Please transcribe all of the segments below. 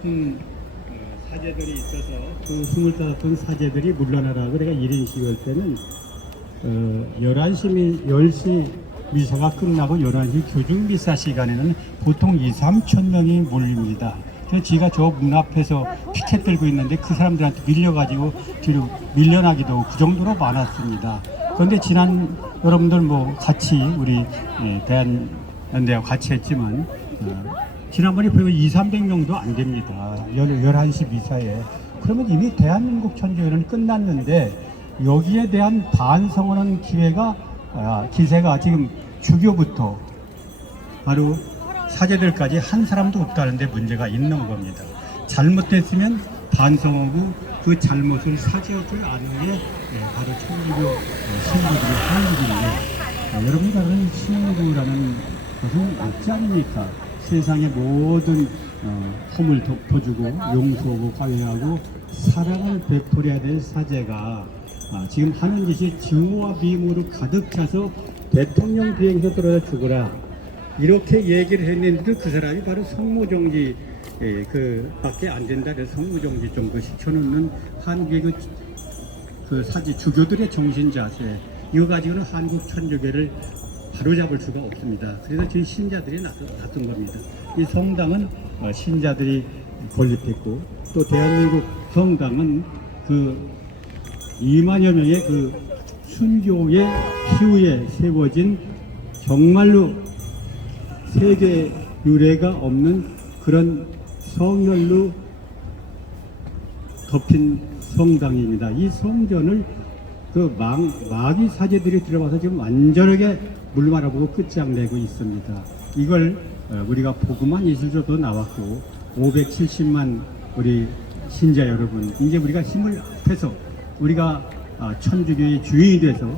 25분 사제들이 있어서 그 25분 사제들이 물러나라고 내가 1인식 할 때는 10시 미사가 끝나고 11시 교중 미사 시간에는 보통 2, 3천 명이 몰립니다. 그래서 제가 저 문 앞에서 피켓 들고 있는데 그 사람들한테 밀려가지고 뒤로 밀려나기도 그 정도로 많았습니다. 그런데 지난 여러분들 뭐 같이 우리 대한연대와 같이 했지만 지난번에 보면 2, 300명도 안 됩니다. 11시 미사에. 그러면 이미 대한민국 천주교는 끝났는데 여기에 대한 반성하는 기세가 지금 주교부터 바로 사제들까지 한 사람도 없다는데 문제가 있는 겁니다. 잘못됐으면 반성하고 그 잘못을 사죄할 줄 아는 게 바로 천주교 신부들의 하는 일인데 여러분이 다른 신부라는 것은 없지 않습니까? 세상의 모든 험을 덮어주고 용서하고 화해하고 사랑을 베풀어야 될 사제가 지금 하는 짓이 증오와 미움으로 가득 차서 대통령 비행기에서 떨어져 죽어라 이렇게 얘기를 했는데도 그 사람이 바로 성모정지 밖에 안 된다. 그래서 성모정지 정도 시켜놓는 한국의 그 사제 주교들의 정신 자세 이거 가지고는 한국 천주교를 바로잡을 수가 없습니다. 그래서 지금 신자들이 나선 겁니다. 이 성당은 신자들이 건립했고 또 대한민국 성당은 그 2만여 명의 그 순교의 피후에 세워진 정말로 세계 유례가 없는 그런 성혈로 덮인 성당입니다. 이 성전을 그 마귀 사제들이 들어와서 지금 완전하게 물 말아보고 끝장내고 있습니다. 이걸 우리가 보고만 있어도 나왔고 570만 우리 신자 여러분 이제 우리가 힘을 합해서 우리가 천주교의 주인이 돼서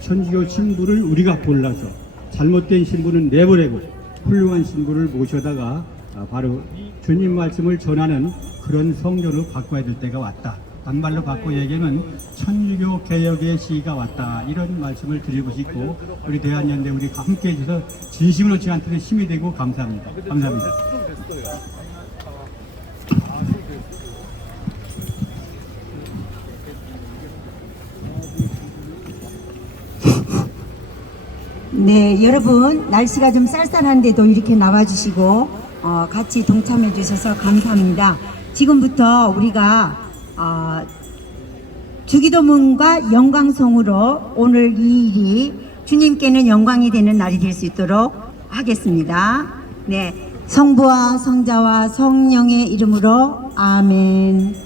천주교 신부를 우리가 골라서 잘못된 신부는 내보내고 훌륭한 신부를 모셔다가 바로 주님 말씀을 전하는 그런 성전으로 바꿔야 될 때가 왔다. 반말로 바꿔 얘기하면 천주교 개혁의 시기가 왔다. 이런 말씀을 드리고 싶고 우리 대한연대 우리 함께 해주셔서 진심으로 저한테는 힘이 되고 감사합니다. 감사합니다. 네, 여러분 날씨가 좀 쌀쌀한데도 이렇게 나와주시고 같이 동참해 주셔서 감사합니다. 지금부터 우리가 주기도문과 영광송으로 오늘 이 일이 주님께는 영광이 되는 날이 될 수 있도록 하겠습니다. 네, 성부와 성자와 성령의 이름으로 아멘.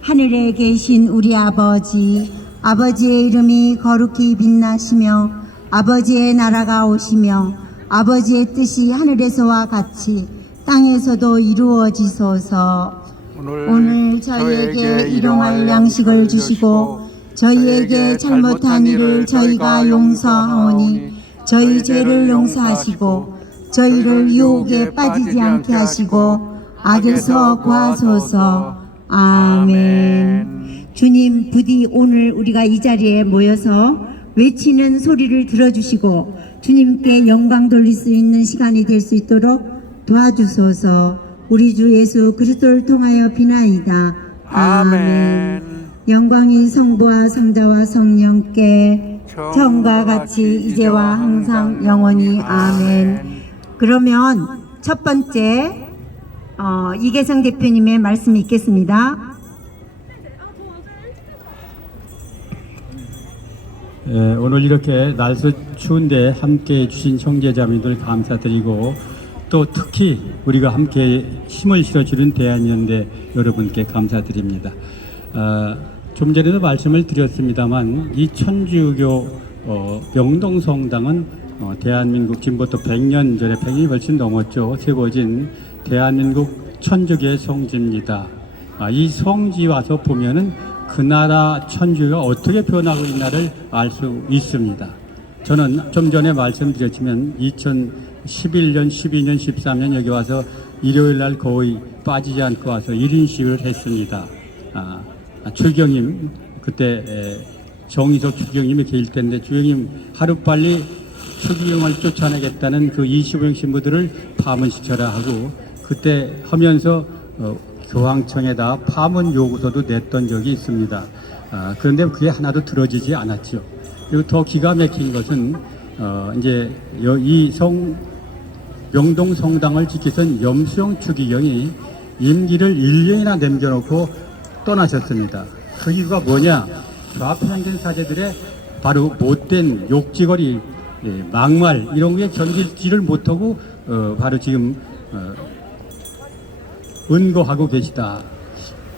하늘에 계신 우리 아버지, 아버지의 이름이 거룩히 빛나시며 아버지의 나라가 오시며 아버지의 뜻이 하늘에서와 같이 땅에서도 이루어지소서. 오늘 저희에게 일용할 양식을 주시고 저희에게 잘못한 일을 저희가 용서하오니 저희 죄를 용서하시고 저희를 유혹에 빠지지 않게 하시고 악에서 구하소서. 아멘. 주님 부디 오늘 우리가 이 자리에 모여서 외치는 소리를 들어주시고 주님께 영광 돌릴 수 있는 시간이 될 수 있도록 도와주소서. 우리 주 예수 그리스도를 통하여 비나이다. 아멘. 영광이 성부와 성자와 성령께 처음과 같이 이제와 항상 영원히 아멘. 그러면 첫 번째 이계성 대표님의 말씀이 있겠습니다. 오늘 이렇게 날씨 추운데 함께 해주신 형제자매들 감사드리고 또 특히 우리가 함께 힘을 실어주는 대한연대 여러분께 감사드립니다. 좀 전에도 말씀을 드렸습니다만 이 천주교 명동성당은 대한민국 지금부터 100년 전에 100년이 훨씬 넘었죠. 세워진 대한민국 천주교의 성지입니다. 이 성지 와서 보면은 그 나라 천주교가 어떻게 변하고 있나를 알 수 있습니다. 저는 좀 전에 말씀드렸지만 2011년, 12년, 13년 여기 와서 일요일 날 거의 빠지지 않고 와서 1인식을 했습니다. 주경님 그때 정의석 주경님이 계실 텐데 주경님 하루빨리 추기경을 쫓아내겠다는 그 25명 신부들을 파문시켜라 하고 그때 하면서 교황청에다 파문 요구서도 냈던 적이 있습니다. 그런데 그게 하나도 들어지지 않았죠. 그리고 더 기가 막힌 것은 이제 이 명동 성당을 지키던 염수영 추기경이 임기를 1년이나 남겨놓고 떠나셨습니다. 그 이유가 뭐냐? 좌편향된 사제들의 바로 못된 욕지거리, 막말 이런 게 견디지를 못하고 바로 지금 은거하고 계시다.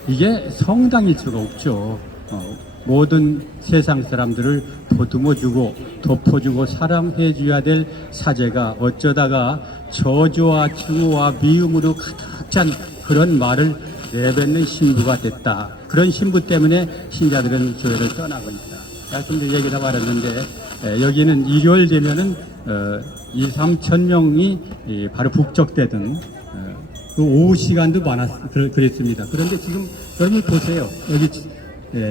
이게 성당일 수가 없죠. 모든 세상 사람들을 보듬어주고 덮어주고 사랑해줘야 될 사제가 어쩌다가 저주와 증오와 미움으로 가득 찬 그런 말을 내뱉는 신부가 됐다. 그런 신부 때문에 신자들은 교회를 떠나고 있다. 말씀드린 얘기다 말았는데 여기는 일요일 되면은 2~3천 명이 바로 북적대던 그 오후 시간도 그랬습니다. 그런데 지금 여러분 보세요. 여기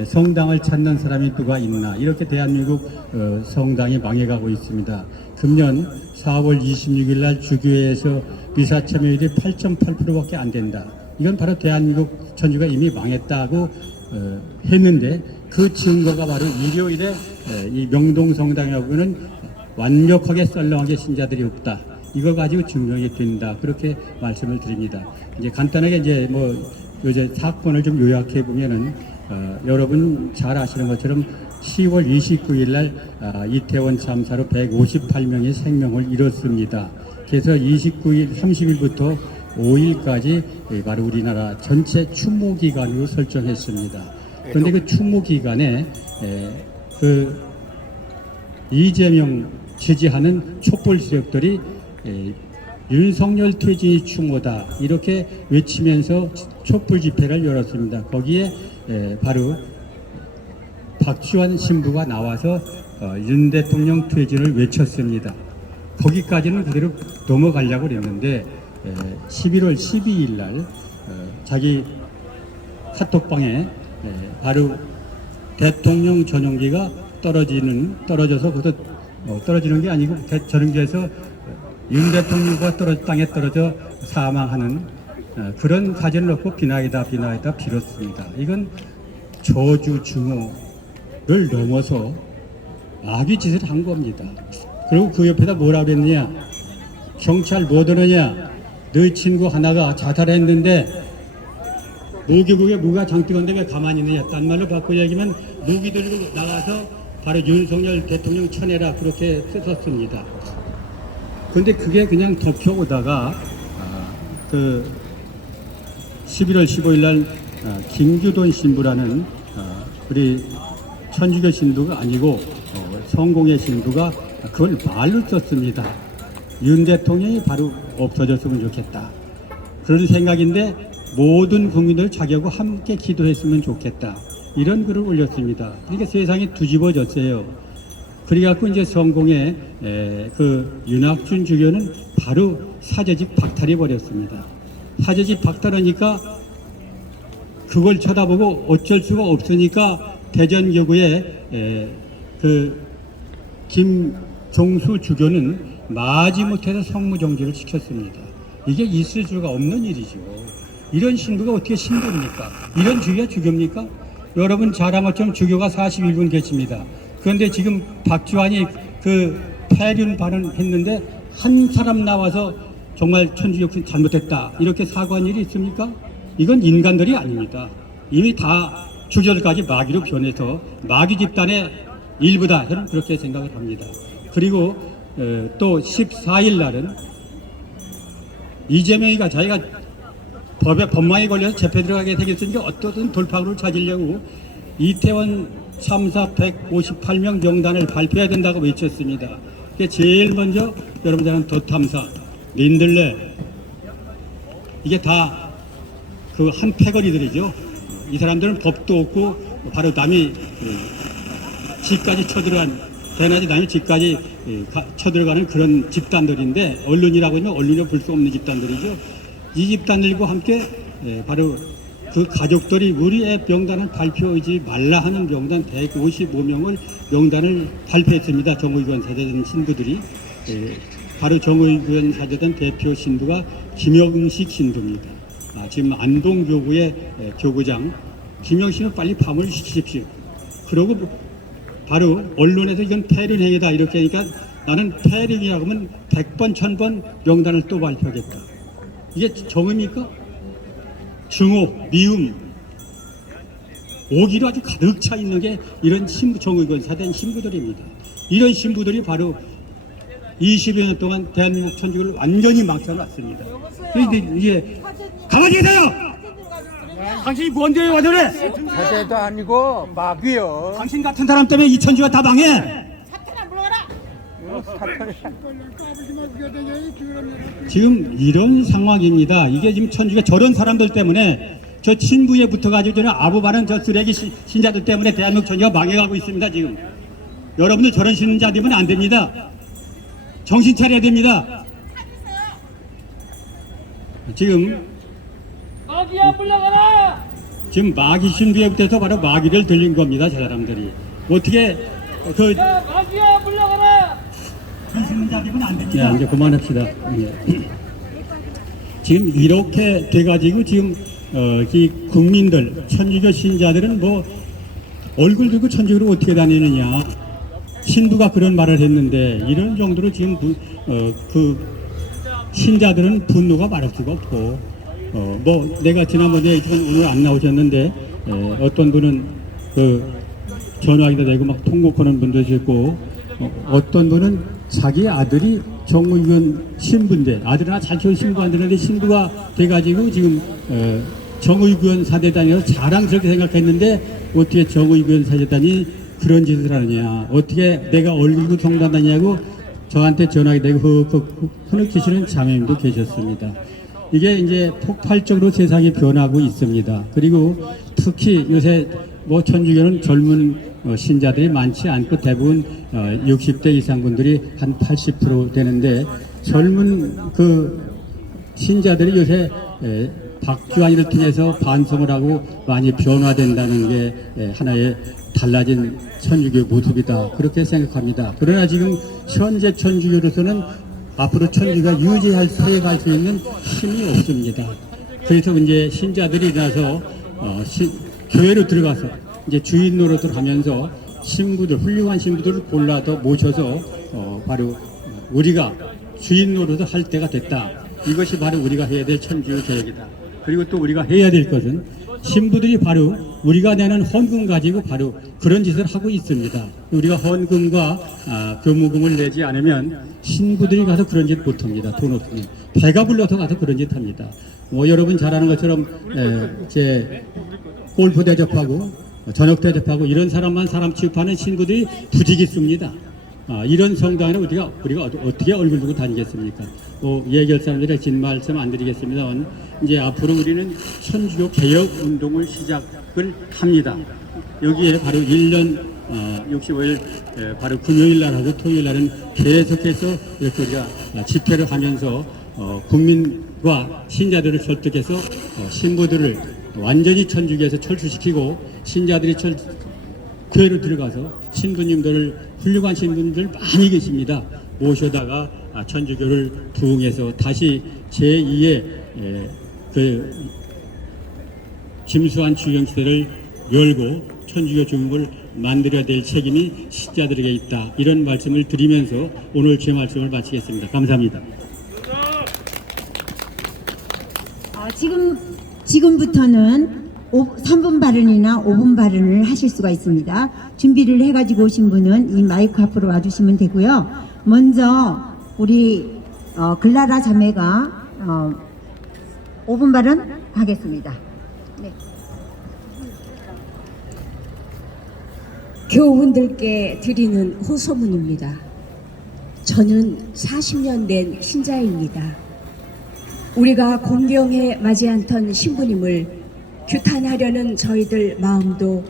성당을 찾는 사람이 누가 있나? 이렇게 대한민국 성당이 망해가고 있습니다. 금년 4월 26일 날 주교회에서 미사 참여율이 8.8%밖에 안 된다. 이건 바로 대한민국 천주가 이미 망했다고 했는데 그 증거가 바로 일요일에 이 명동 성당하고는 완벽하게 썰렁하게 신자들이 없다. 이걸 가지고 증명이 된다. 그렇게 말씀을 드립니다. 이제 간단하게 이제 요새 사건을 좀 요약해 보면은 여러분 잘 아시는 것처럼 10월 29일 날 이태원 참사로 158명이 생명을 잃었습니다. 그래서 29일, 30일부터 5일까지 바로 우리나라 전체 추모 기간으로 설정했습니다. 그런데 그 추모 기간에 그 이재명 지지하는 촛불 세력들이 윤석열 퇴진이 추모다 이렇게 외치면서 촛불 집회를 열었습니다. 거기에 바로 박지원 신부가 나와서 윤 대통령 퇴진을 외쳤습니다. 거기까지는 그대로 넘어가려고 그랬는데 11월 12일 날 자기 카톡방에 바로 대통령 전용기가 떨어져서 그것도 떨어지는 게 아니고 전용기에서 윤 대통령과 땅에 떨어져 사망하는 그런 사진을 넣고 비나이다 빌었습니다. 이건 저주 증오를 넘어서 악의 짓을 한 겁니다. 그리고 그 옆에다 뭐라 그랬느냐? 경찰 못 오느냐? 너희 친구 하나가 자살했는데 무기국에 무가 장뜨건데 왜 가만히 있느냐? 딴 말로 바꿔 얘기하면 무기 들고 나가서 바로 윤석열 대통령 쳐내라 그렇게 썼습니다. 그런데 그게 그냥 덮여오다가 그 11월 15일 날 김규돈 신부라는 우리 천주교 신부가 아니고 성공회 신부가 그걸 말로 썼습니다. 윤 대통령이 바로 없어졌으면 좋겠다. 그런 생각인데 모든 국민들 자기하고 함께 기도했으면 좋겠다. 이런 글을 올렸습니다. 그러니까 세상이 뒤집어졌어요. 그래갖고 이제 성공회 그 윤학준 주교는 바로 사제직 박탈해 버렸습니다. 사제직 박탈하니까 그걸 쳐다보고 어쩔 수가 없으니까 대전교구에 그 김종수 주교는 마지못해서 성무정지를 시켰습니다. 이게 있을 수가 없는 일이죠. 이런 신부가 어떻게 신부입니까? 이런 주교가 주교입니까? 여러분 잘 아는 것처럼 주교가 41분 계십니다. 그런데 지금 박지환이 그 폐륜 발언했는데 한 사람 나와서 정말 천주교 잘못했다 이렇게 사과한 일이 있습니까? 이건 인간들이 아닙니다. 이미 다 주절까지 마귀로 변해서 마귀 집단의 일부다 저는 그렇게 생각을 합니다. 그리고 또 14일 날은 이재명이가 자기가 법망에 걸려서 재패 들어가게 생겼으니까 어떻든 돌파구를 찾으려고 이태원 참사 158명 명단을 발표해야 된다고 외쳤습니다. 제일 먼저 여러분들 아는 도탐사, 린들레 이게 다 그 한 패거리들이죠. 이 사람들은 법도 없고 바로 남이 집까지 쳐들어간 대낮에 남이 집까지 쳐들어가는 그런 집단들인데 언론이라고 하면 언론이 볼 수 없는 집단들이죠. 이 집단들과 함께 바로 그 가족들이 우리의 명단을 발표하지 말라 하는 명단 155명을 명단을 발표했습니다. 정의교원 사제단 신부들이. 바로 정의교원 사제단 대표 신부가 김영식 신부입니다. 지금 안동교구의 교구장 김영식은 빨리 파문을 시키십시오. 그러고 바로 언론에서 이건 폐륜 행위다 이렇게 하니까 나는 폐륜이라고 하면 100번 1000번 명단을 또 발표하겠다. 이게 정의입니까? 증오, 미움, 오기로 아주 가득 차 있는 게 이런 신부, 정의권 사된 신부들입니다. 이런 신부들이 바로 20여 년 동안 대한민국 천주교를 완전히 망쳐놨습니다. 그런데 이게 가만히 계세요! 당신이 뭔데요, 와저래? 사제도 아니고 마귀요. 당신 같은 사람 때문에 이 천주가 다 망해! 사탄아 물러가라. 지금 이런 상황입니다. 이게 지금 천주가 저런 사람들 때문에 저 친부에 붙어가지고 저는 아부바는 저 쓰레기 신자들 때문에 대한민국 천주가 망해가고 있습니다. 지금 여러분들 저런 신자 되면 안 됩니다. 정신 차려야 됩니다. 지금 마귀야 물러가라. 지금 마귀 신부에 붙어서 바로 마귀를 들린 겁니다. 저 사람들이 어떻게 그 야 마귀야 물러가라. 신자 되면 안 됩니다. 이제 그만합시다. 지금 이렇게 돼가지고 지금 이 국민들 천주교 신자들은 뭐 얼굴 들고 천주교로 어떻게 다니느냐 신부가 그런 말을 했는데 이런 정도로 지금 그 신자들은 분노가 말할 수가 없고 뭐 내가 지난번에 있지만 오늘 안 나오셨는데 어떤 분은 그 전화기도 되고 막 통곡하는 분도 있고 어떤 분은 자기 아들이 정의교원 신부인데 아들 하나 잘 키운 신부 안 되는데 신부가 돼가지고 지금 정의교원 사제단에서 자랑스럽게 생각했는데 어떻게 정의교원 사제단이 그런 짓을 하느냐 어떻게 내가 얼굴고 성단하냐고 저한테 전화가 되고 흐느끼시는 자매님도 계셨습니다. 이게 이제 폭발적으로 세상이 변하고 있습니다. 그리고 특히 요새 뭐 천주교는 젊은 신자들이 많지 않고 대부분 60대 이상 분들이 한 80% 되는데 젊은 그 신자들이 요새 박주환이를 통해서 반성을 하고 많이 변화된다는 게 하나의 달라진 천주교 모습이다 그렇게 생각합니다. 그러나 지금 현재 천주교로서는 앞으로 천주교가 유지할 세갈 수 있는 힘이 없습니다. 그래서 이제 신자들이 일어나서 교회로 들어가서 이제 주인 노릇을 하면서 신부들 훌륭한 신부들을 골라서 모셔서 바로 우리가 주인 노릇을 할 때가 됐다. 이것이 바로 우리가 해야 될 천주교 계획이다. 그리고 또 우리가 해야 될 것은 신부들이 바로 우리가 내는 헌금 가지고 바로 그런 짓을 하고 있습니다. 우리가 헌금과 교무금을 내지 않으면 신부들이 가서 그런 짓 못합니다. 돈 없으면 배가 불러서 가서 그런 짓 합니다. 여러분 잘 아는 것처럼 제 골프 대접하고 저녁 대접하고 이런 사람만 사람 취급하는 신부들이 부지기수입니다. 이런 성당에는 우리가 어떻게 얼굴 두고 다니겠습니까? 예결 사람들의 진 말씀 안 드리겠습니다. 이제 앞으로 우리는 천주교 개혁 운동을 시작을 합니다. 여기에 바로 1년 65일 바로 금요일 날하고 토요일 날은 계속해서 이렇게 우리가 집회를 하면서 국민과 신자들을 설득해서 신부들을 완전히 천주교에서 철수시키고 신자들이 교회로 들어가서 신부님들을 훌륭한 신부님들 많이 계십니다. 모셔다가 천주교를 부흥해서 다시 제2의 그 김수환 주경시대를 열고 천주교 중국을 만들어야 될 책임이 신자들에게 있다. 이런 말씀을 드리면서 오늘 제 말씀을 마치겠습니다. 감사합니다. 지금부터는 3분 발언이나 5분 발언을 하실 수가 있습니다. 준비를 해가지고 오신 분은 이 마이크 앞으로 와주시면 되고요. 먼저 우리 글라라 자매가 5분 발언 하겠습니다. 네. 교우분들께 드리는 호소문입니다. 저는 40년 된 신자입니다. 우리가 공경에 맞지 않던 신부님을 규탄하려는 저희들 마음도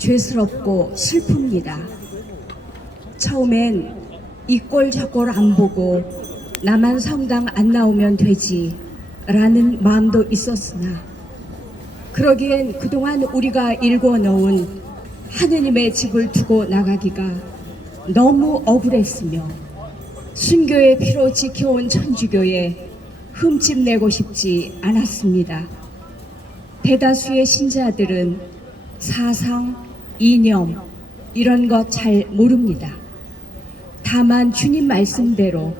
죄스럽고 슬픕니다. 처음엔 이 꼴 저 꼴 안 보고 나만 성당 안 나오면 되지 라는 마음도 있었으나 그러기엔 그동안 우리가 일궈 놓은 하느님의 집을 두고 나가기가 너무 억울했으며 순교의 피로 지켜온 천주교에 흠집 내고 싶지 않았습니다. 대다수의 신자들은 사상, 이념 이런 것 잘 모릅니다. 다만 주님 말씀대로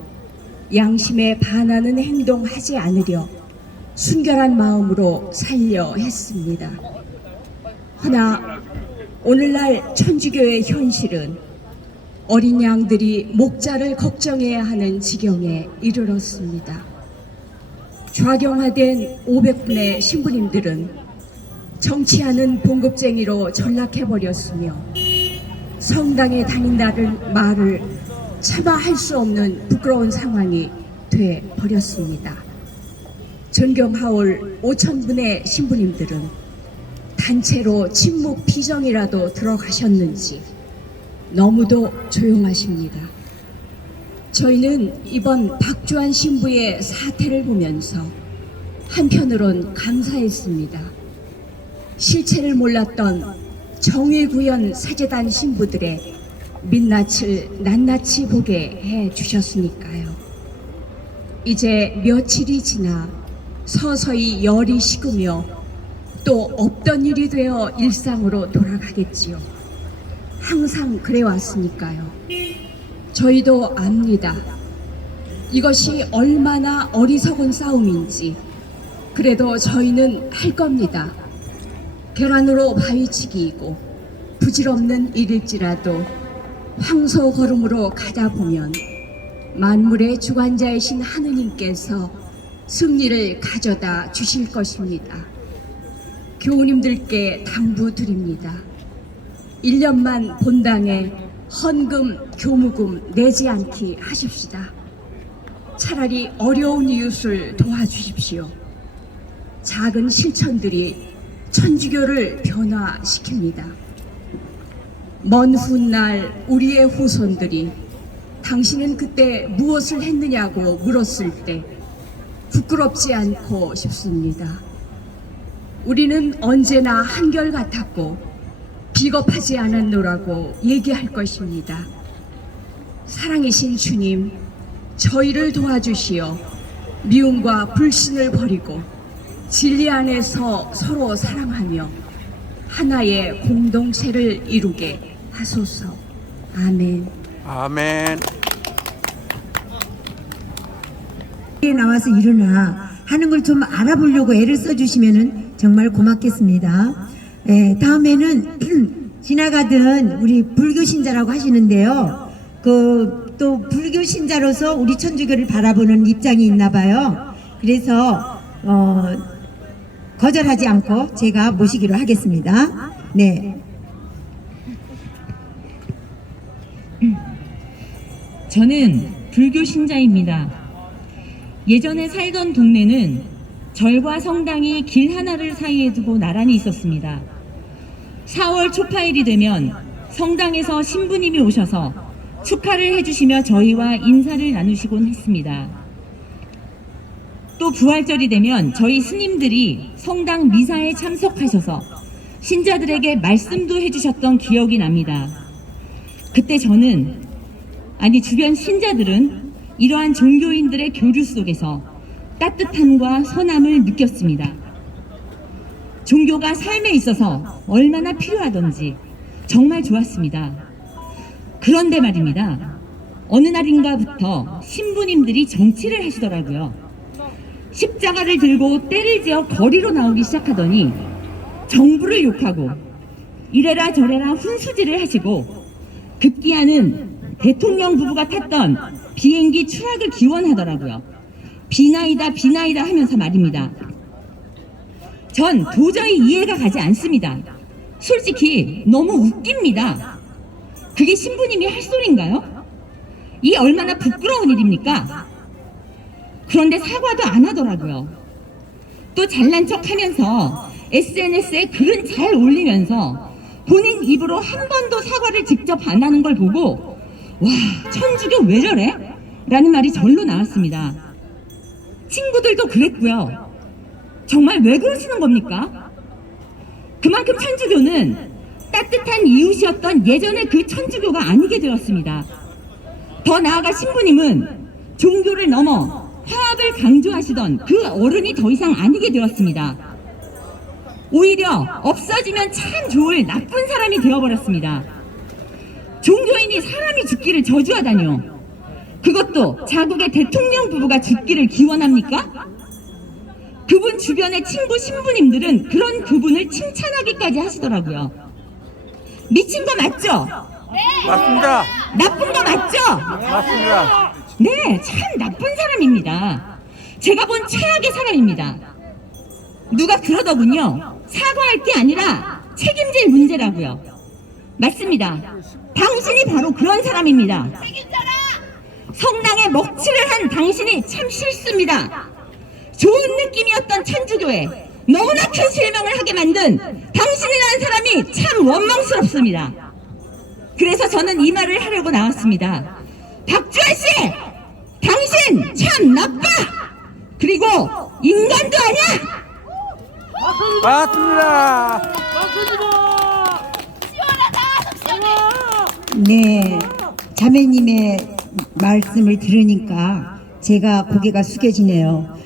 양심에 반하는 행동하지 않으려 순결한 마음으로 살려 했습니다. 허나 오늘날 천주교의 현실은 어린 양들이 목자를 걱정해야 하는 지경에 이르렀습니다. 좌경화된 500분의 신부님들은 정치하는 봉급쟁이로 전락해버렸으며 성당에 다닌다는 말을 차마 할 수 없는 부끄러운 상황이 돼 버렸습니다. 전경하올 5,000분의 신부님들은 단체로 침묵 피정이라도 들어가셨는지 너무도 조용하십니다. 저희는 이번 박주환 신부의 사태를 보면서 한편으론 감사했습니다. 실체를 몰랐던 정의구현 사제단 신부들의 민낯을 낱낱이 보게 해 주셨으니까요. 이제 며칠이 지나 서서히 열이 식으며 또 없던 일이 되어 일상으로 돌아가겠지요. 항상 그래왔으니까요. 저희도 압니다. 이것이 얼마나 어리석은 싸움인지. 그래도 저희는 할 겁니다. 계란으로 바위치기이고 부질없는 일일지라도 황소 걸음으로 가다 보면 만물의 주관자이신 하느님께서 승리를 가져다 주실 것입니다. 교우님들께 당부드립니다. 1년만 본당에 헌금, 교무금 내지 않기 하십시다. 차라리 어려운 이웃을 도와주십시오. 작은 실천들이 천주교를 변화시킵니다. 먼 훗날 우리의 후손들이 당신은 그때 무엇을 했느냐고 물었을 때 부끄럽지 않고 싶습니다. 우리는 언제나 한결같았고 비겁하지 않았노라고 얘기할 것입니다. 사랑이신 주님, 저희를 도와주시어 미움과 불신을 버리고 진리 안에서 서로 사랑하며 하나의 공동체를 이루게 하소서. 아멘. 아멘. 나와서 일어나 하는 걸 좀 알아보려고 애를 써주시면 정말 고맙겠습니다. 다음에는 지나가던 우리 불교 신자라고 하시는데요. 또 불교 신자로서 우리 천주교를 바라보는 입장이 있나 봐요. 그래서 거절하지 않고 제가 모시기로 하겠습니다. 네. 저는 불교 신자입니다. 예전에 살던 동네는 절과 성당이 길 하나를 사이에 두고 나란히 있었습니다. 4월 초파일이 되면 성당에서 신부님이 오셔서 축하를 해주시며 저희와 인사를 나누시곤 했습니다. 또 부활절이 되면 저희 스님들이 성당 미사에 참석하셔서 신자들에게 말씀도 해주셨던 기억이 납니다. 그때 저는, 아니 주변 신자들은 이러한 종교인들의 교류 속에서 따뜻함과 선함을 느꼈습니다. 종교가 삶에 있어서 얼마나 필요하던지 정말 좋았습니다. 그런데 말입니다. 어느 날인가부터 신부님들이 정치를 하시더라고요. 십자가를 들고 때를 지어 거리로 나오기 시작하더니 정부를 욕하고 이래라 저래라 훈수질을 하시고 급기야는 대통령 부부가 탔던 비행기 추락을 기원하더라고요. 비나이다 비나이다 하면서 말입니다. 전 도저히 이해가 가지 않습니다. 솔직히 너무 웃깁니다. 그게 신부님이 할 소린가요? 이 얼마나 부끄러운 일입니까? 그런데 사과도 안 하더라고요. 또 잘난 척 하면서 SNS에 글은 잘 올리면서 본인 입으로 한 번도 사과를 직접 안 하는 걸 보고 와, 천주교 왜 저래? 라는 말이 절로 나왔습니다. 친구들도 그랬고요. 정말 왜 그러시는 겁니까? 그만큼 천주교는 따뜻한 이웃이었던 예전의 그 천주교가 아니게 되었습니다. 더 나아가 신부님은 종교를 넘어 화합을 강조하시던 그 어른이 더 이상 아니게 되었습니다. 오히려 없어지면 참 좋을 나쁜 사람이 되어버렸습니다. 종교인이 사람이 죽기를 저주하다니요. 그것도 자국의 대통령 부부가 죽기를 기원합니까? 그분 주변의 친구 신부님들은 그런 그분을 칭찬하기까지 하시더라고요. 미친 거 맞죠? 맞습니다. 나쁜 거 맞죠? 맞습니다. 네, 참 나쁜 사람입니다. 제가 본 최악의 사람입니다. 누가 그러더군요. 사과할 게 아니라 책임질 문제라고요. 맞습니다. 당신이 바로 그런 사람입니다. 성당에 먹칠을 한 당신이 참 싫습니다. 좋은 느낌이었던 천주교에 너무나 큰 실망을 하게 만든 당신이라는 사람이 참 원망스럽습니다. 그래서 저는 이 말을 하려고 나왔습니다. 박주환 씨! 당신 참 나빠! 그리고 인간도 아니야! 맞습니다. 맞습니다. 네, 자매님의 말씀을 들으니까 제가 고개가 숙여지네요.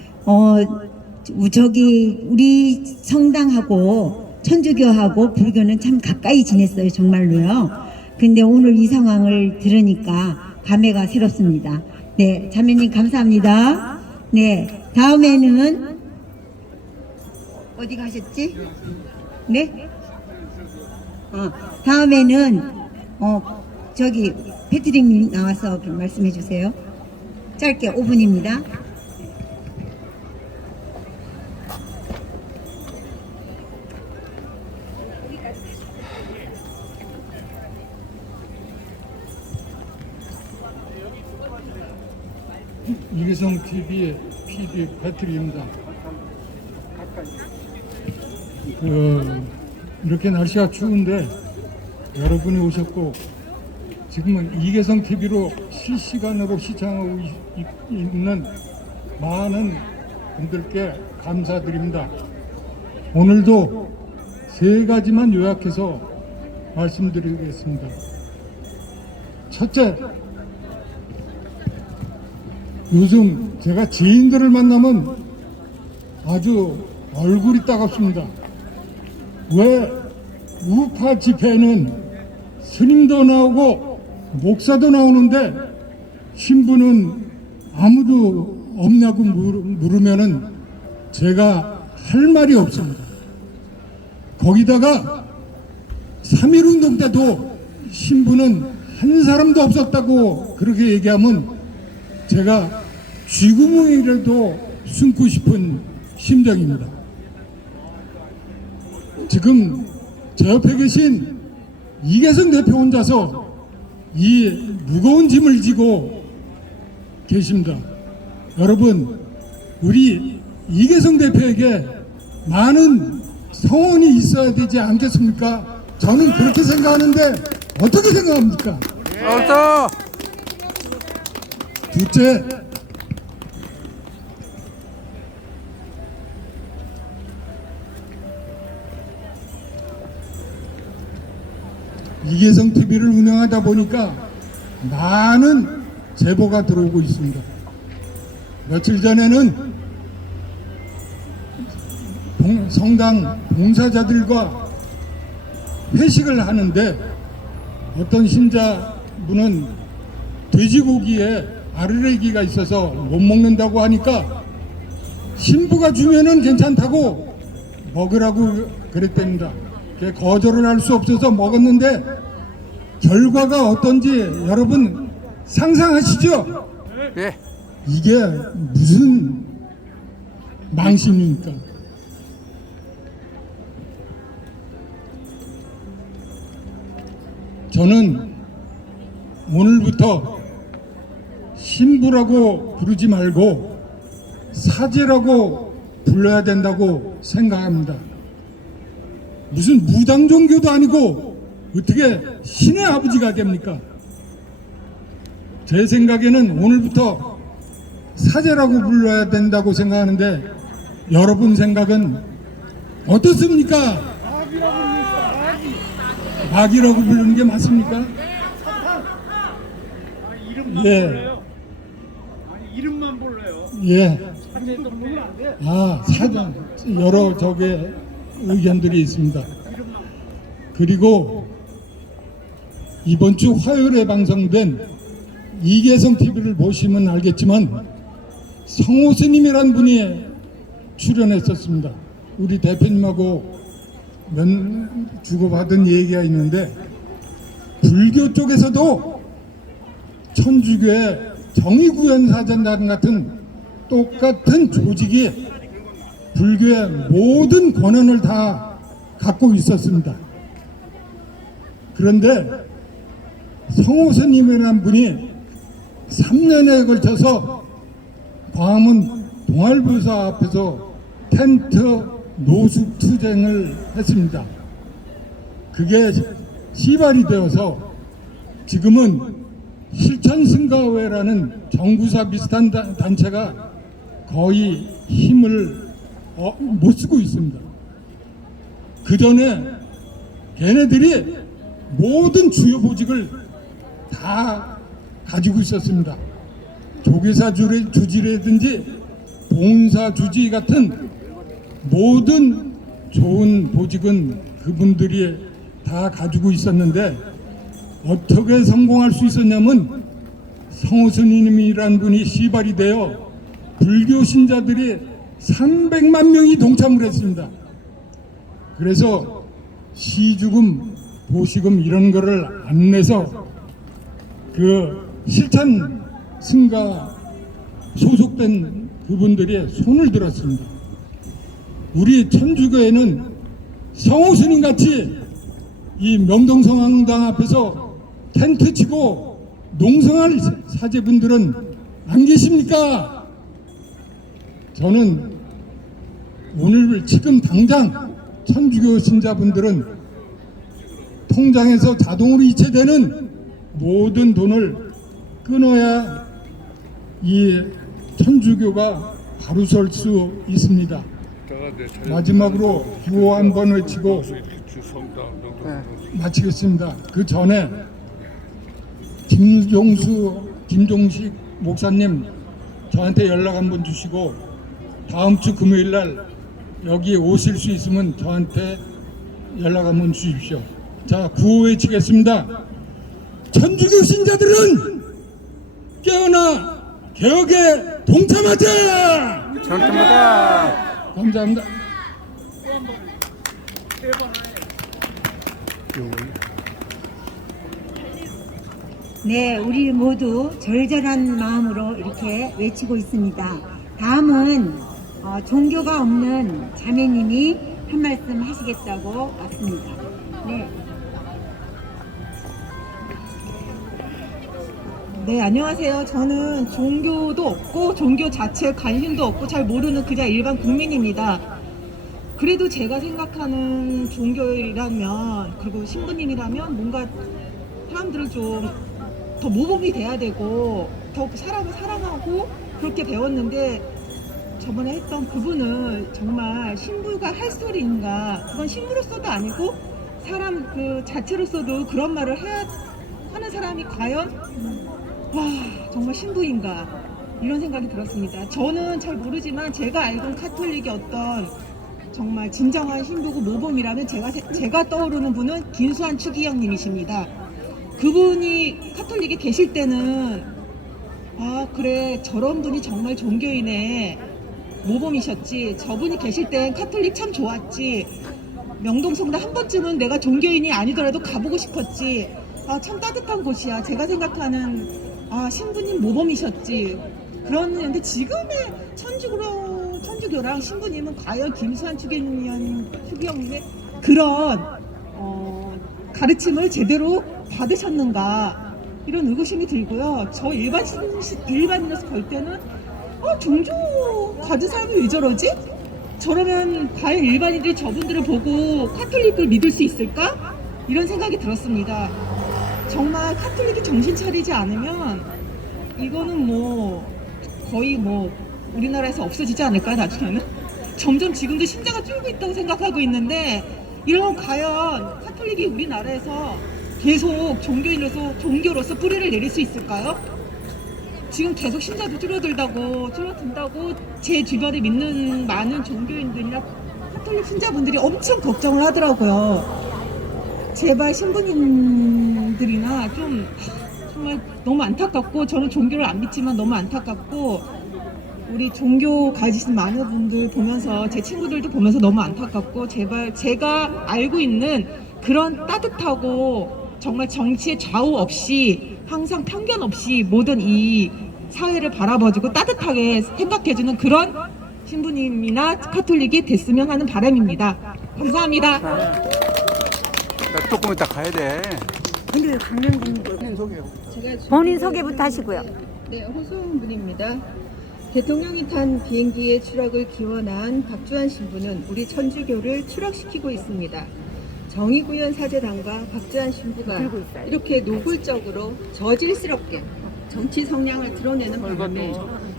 우리 성당하고 천주교하고 불교는 참 가까이 지냈어요, 정말로요. 근데 오늘 이 상황을 들으니까 감회가 새롭습니다. 네, 자매님 감사합니다. 네, 다음에는 어디 가셨지? 네? 다음에는 저기 패트릭님 나와서 말씀해 주세요. 짧게 5분입니다. 이계성 TV의 PD 패트릭입니다. 이렇게 날씨가 추운데 여러분이 오셨고 지금은 이계성 TV로 실시간으로 시청하고 있는 많은 분들께 감사드립니다. 오늘도 세 가지만 요약해서 말씀드리겠습니다. 첫째, 요즘 제가 지인들을 만나면 아주 얼굴이 따갑습니다. 왜 우파 집회는 스님도 나오고 목사도 나오는데 신부는 아무도 없냐고 물으면은 제가 할 말이 없습니다. 거기다가 3.1운동 때도 신부는 한 사람도 없었다고 그렇게 얘기하면 제가 쥐구멍이라도 숨고 싶은 심정입니다. 지금 제 옆에 계신 이계성 대표 혼자서 이 무거운 짐을 지고 계십니다. 여러분, 우리 이계성 대표에게 많은 성원이 있어야 되지 않겠습니까? 저는 그렇게 생각하는데 어떻게 생각합니까? 어서 둘째, 이계성 TV를 운영하다 보니까 많은 제보가 들어오고 있습니다. 며칠 전에는 성당 봉사자들과 회식을 하는데 어떤 신자분은 돼지고기에 아르레기가 있어서 못 먹는다고 하니까 신부가 주면은 괜찮다고 먹으라고 그랬답니다. 거절을 할 수 없어서 먹었는데 결과가 어떤지 여러분 상상하시죠? 예. 이게 무슨 망신입니까? 저는 오늘부터 신부라고 부르지 말고 사제라고 불러야 된다고 생각합니다. 무슨 무당 종교도 아니고 어떻게 신의 아버지가 됩니까? 제 생각에는 오늘부터 사제라고 불러야 된다고 생각하는데 여러분 생각은 어떻습니까? 마귀라고 부르는 게 맞습니까? 예. 이름만 몰라요. 예. 사제도 몰라. 아, 사전 여러 적의 의견들이 있습니다. 그리고 이번 주 화요일에 방송된 이계성 TV를 보시면 알겠지만 성호 스님이란 분이 출연했었습니다. 우리 대표님하고 주고받은 얘기가 있는데 불교 쪽에서도 천주교의 정의구현사전단 같은 똑같은 조직이 불교의 모든 권한을 다 갖고 있었습니다. 그런데 성호 스님이라는 분이 3년에 걸쳐서 광화문 동아일보사 앞에서 텐트 노숙 투쟁을 했습니다. 그게 시발이 되어서 지금은 실천승가회라는 정부사 비슷한 단체가 거의 힘을 못 쓰고 있습니다. 그 전에 걔네들이 모든 주요 보직을 다 가지고 있었습니다. 조계사 주지라든지 봉사 주지 같은 모든 좋은 보직은 그분들이 다 가지고 있었는데 어떻게 성공할 수 있었냐면 성호 스님이라는 분이 시발이 되어 불교 신자들이 300만 명이 동참을 했습니다. 그래서 시주금, 보시금 이런 거를 안 내서 그 실천 승가 소속된 그분들이 손을 들었습니다. 우리 천주교에는 성호 스님 같이 이 명동성황당 앞에서 텐트 치고 농성할 사제분들은 안 계십니까? 저는 오늘 지금 당장 천주교 신자분들은 통장에서 자동으로 이체되는 모든 돈을 끊어야 이 천주교가 바로 설 수 있습니다. 마지막으로 구호 한번 외치고 마치겠습니다. 그 전에 김종식 목사님 저한테 연락 한번 주시고 다음 주 금요일 날 여기 오실 수 있으면 저한테 연락 한번 주십시오. 자, 구호 외치겠습니다. 천주교 신자들은 깨어나 개혁에 동참하자! 전투마다 감사합니다. 네, 우리 모두 절절한 마음으로 이렇게 외치고 있습니다. 다음은 종교가 없는 자매님이 한 말씀 하시겠다고 왔습니다. 네. 네, 안녕하세요. 저는 종교도 없고 종교 자체에 관심도 없고 잘 모르는 그냥 일반 국민입니다. 그래도 제가 생각하는 종교이라면 그리고 신부님이라면 뭔가 사람들을 좀 더 모범이 돼야 되고 더 사람을 사랑하고 그렇게 배웠는데 저번에 했던 그분은 정말 신부가 할 소리인가, 그건 신부로서도 아니고 사람 그 자체로서도 그런 말을 해야 하는 사람이 과연 와 정말 신부인가 이런 생각이 들었습니다. 저는 잘 모르지만 제가 알던 카톨릭의 어떤 정말 진정한 신부고 모범이라면 제가 떠오르는 분은 김수환 추기경님이십니다. 그분이 카톨릭에 계실 때는 아 그래 저런 분이 정말 종교인의 모범이셨지, 저분이 계실 땐 카톨릭 참 좋았지, 명동성당 한 번쯤은 내가 종교인이 아니더라도 가보고 싶었지, 아 참 따뜻한 곳이야, 제가 생각하는 아 신부님 모범이셨지 그런데 지금의 천주교랑 신부님은 과연 김수환 추기경님의 그런 가르침을 제대로 받으셨는가 이런 의구심이 들고요. 저 일반인으로서 볼 때는 종교 가진 사람이 왜 저러지? 저러면 과연 일반인들이 저분들을 보고 카톨릭을 믿을 수 있을까? 이런 생각이 들었습니다. 정말 카톨릭이 정신 차리지 않으면 이거는 뭐 거의 뭐 우리나라에서 없어지지 않을까요, 나중에는? 점점 지금도 신자가 줄고 있다고 생각하고 있는데 이러면 과연 카톨릭이 우리나라에서 계속 종교로서 뿌리를 내릴 수 있을까요? 지금 계속 신자도 줄어든다고 제 주변에 믿는 많은 종교인들이나 카톨릭 신자분들이 엄청 걱정을 하더라고요. 제발 신부님들이나 좀 정말 너무 안타깝고, 저는 종교를 안 믿지만 너무 안타깝고, 우리 종교 가지신 많은 분들 보면서, 제 친구들도 보면서 너무 안타깝고, 제발 제가 알고 있는 그런 따뜻하고 정말 정치의 좌우 없이 항상 편견 없이 모든 이 사회를 바라봐주고 따뜻하게 생각해주는 그런 신부님이나 카톨릭이 됐으면 하는 바람입니다. 감사합니다. 나 조금 이따 가야 돼. 근데 강명진 본인 소개부터 하시고요. 네, 호소은 분입니다. 대통령이 탄 비행기의 추락을 기원한 박주한 신부는 우리 천주교를 추락시키고 있습니다. 정의구현 사제단과 박주한 신부가 이렇게 노골적으로 저질스럽게 정치 성향을 드러내는 바람에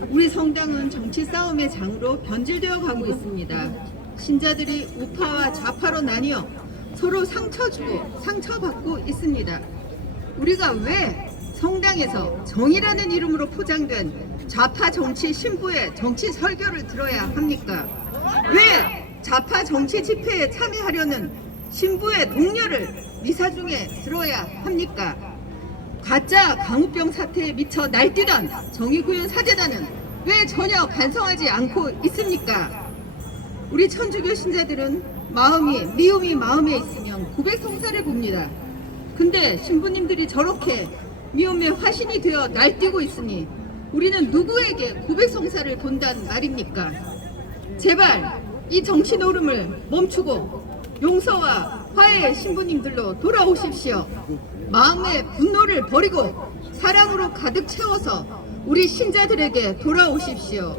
우리 성당은 정치 싸움의 장으로 변질되어 가고 있습니다. 신자들이 우파와 좌파로 나뉘어 서로 상처주고 상처받고 있습니다. 우리가 왜 성당에서 정의라는 이름으로 포장된 좌파 정치 신부의 정치 설교를 들어야 합니까? 왜 좌파 정치 집회에 참여하려는 신부의 동료를 미사 중에 들어야 합니까? 가짜 강우병 사태에 미쳐 날뛰던 정의구현 사제단은 왜 전혀 반성하지 않고 있습니까? 우리 천주교 신자들은 미움이 마음에 있으면 고백성사를 봅니다. 근데 신부님들이 저렇게 미움의 화신이 되어 날뛰고 있으니 우리는 누구에게 고백성사를 본단 말입니까? 제발 이 정치 노름을 멈추고 용서와 화해의 신부님들로 돌아오십시오. 마음의 분노를 버리고 사랑으로 가득 채워서 우리 신자들에게 돌아오십시오.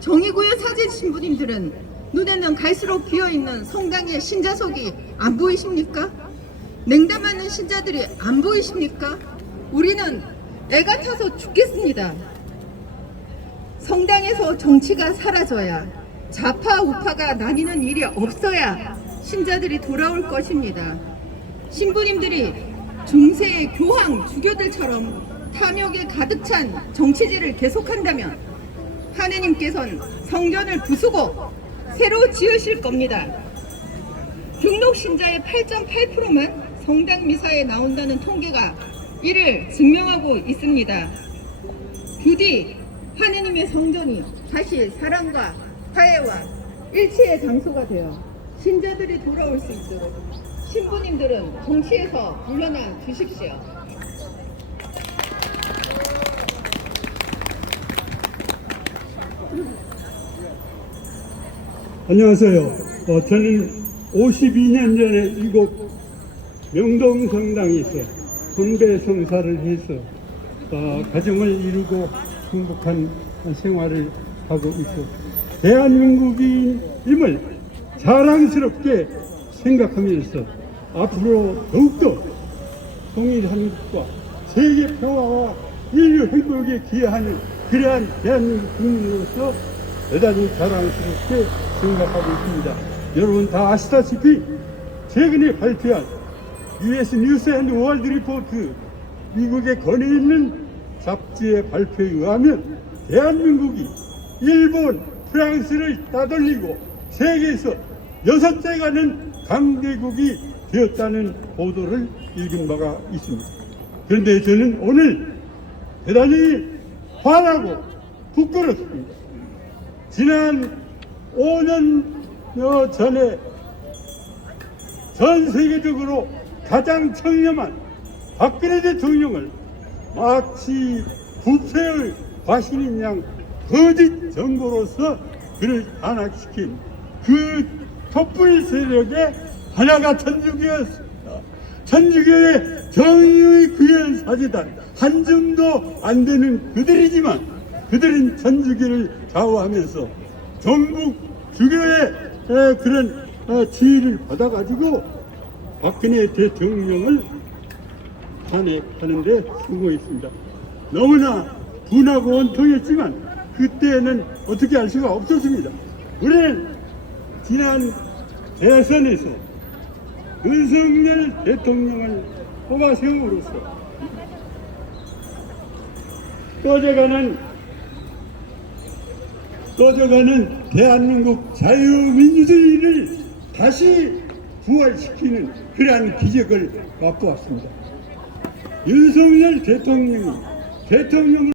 정의구현 사제 신부님들은 눈에는 갈수록 비어있는 성당의 신자석이 안 보이십니까? 냉담하는 신자들이 안 보이십니까? 우리는 애가 타서 죽겠습니다. 성당에서 정치가 사라져야, 좌파 우파가 나뉘는 일이 없어야 신자들이 돌아올 것입니다. 신부님들이 중세의 교황 주교들처럼 탐욕에 가득 찬 정치질을 계속한다면 하느님께서는 성전을 부수고 새로 지으실 겁니다. 등록 신자의 8.8%만 성당 미사에 나온다는 통계가 이를 증명하고 있습니다. 부디 하느님의 성전이 다시 사랑과 화해와 일치의 장소가 되어 신자들이 돌아올 수 있도록 신부님들은 정치에서 물러나 주십시오. 안녕하세요. 저는 52년 전에 이곳 명동성당에서 혼배성사를 해서 가정을 이루고 행복한 생활을 하고 있고, 대한민국인임을 자랑스럽게 생각하면서 앞으로 더욱더 통일한국과 세계 평화와 인류 행복에 기여하는 그러한 대한민국 국민으로서 대단히 자랑스럽게 생각하고 있습니다. 여러분 다 아시다시피 최근에 발표한 US 뉴스 앤드 월드 리포트, 미국에 권위 있는 잡지의 발표에 의하면 대한민국이 일본, 프랑스를 따돌리고 세계에서 6째 가는 강대국이 되었다는 보도를 읽은 바가 있습니다. 그런데 저는 오늘 대단히 화나고 부끄럽습니다. 지난 5년여 전에 전 세계적으로 가장 청렴한 박근혜 대통령을 마치 부패의 과신인 양 거짓 정보로서 그를 탄핵시킨 그 촛불 세력의 하나가 천주교였습니다. 천주교의 정의의 구현 사제단 한 점도 안 되는 그들이지만 그들은 천주교를 좌우하면서 전국 주교의 그런 지위를 받아가지고 박근혜 대통령을 탄핵하는데 수고했습니다. 너무나 분하고 원통했지만 그때는 어떻게 할 수가 없었습니다. 우리는 지난 대선에서 윤석열 대통령을 뽑아 세움으로써 꺼져가는 대한민국 자유민주주의를 다시 부활시키는 그러한 기적을 맛보았습니다. 윤석열 대통령이 대통령을